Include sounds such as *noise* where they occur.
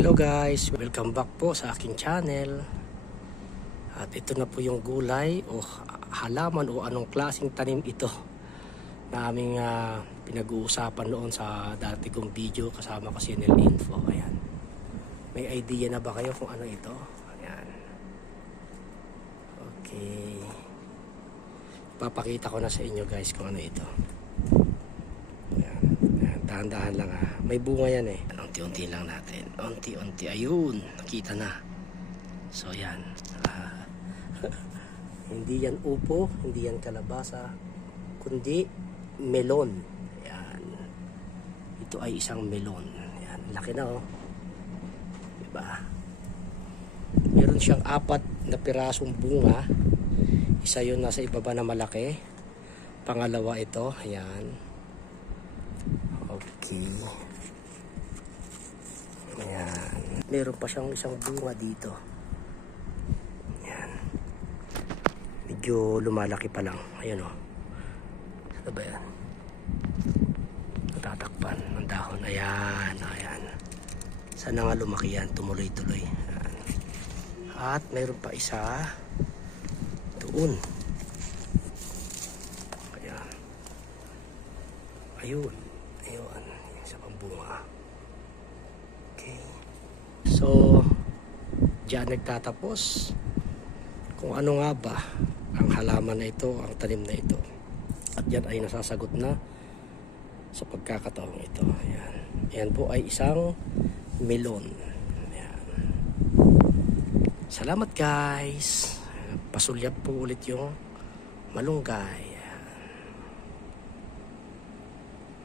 Hello guys, welcome back po sa aking channel. At ito na po yung gulay o halaman o anong klaseng tanim ito na aming ah, pinag-uusapan noon sa dati kong video kasama ko si Nel Info. Ayan. May idea na ba kayo kung ano ito? Ayan. Okay. Papakita ko na sa inyo guys kung ano ito. Ayan. Dahan-dahan lang ha. May bunga yan eh. Unti-unti lang natin. Unti-unti. Ayun. Nakita na. So yan. Ah. *laughs* hindi yan upo. Hindi yan kalabasa. Kundi melon. Ayan. Ito ay isang melon. Ayan. Laki na oh. Diba? Meron siyang apat na pirasong bunga. Isa yun nasa ibaba na malaki. Pangalawa ito. Ayan. Okay. Meron pa siyang isang bunga dito. Ayan. Medyo lumalaki pa lang. Ayan o. Ano ba yan? Natatakpan ng dahon. Ayan. Ayan. Sana nga lumaki yan. Tumuloy-tuloy. Ayan. At meron pa isa. Doon. Ayan. Ayun. Ayun. Isa pang bunga. Okay. So, diyan nagtatapos kung ano nga ba ang halaman na ito, ang tanim na ito. At yan ay nasasagot na sa pagkakataong ito. Ayan. Yan po ay isang melon. Ayan. Salamat guys. Pasulyap po ulit yung malunggay.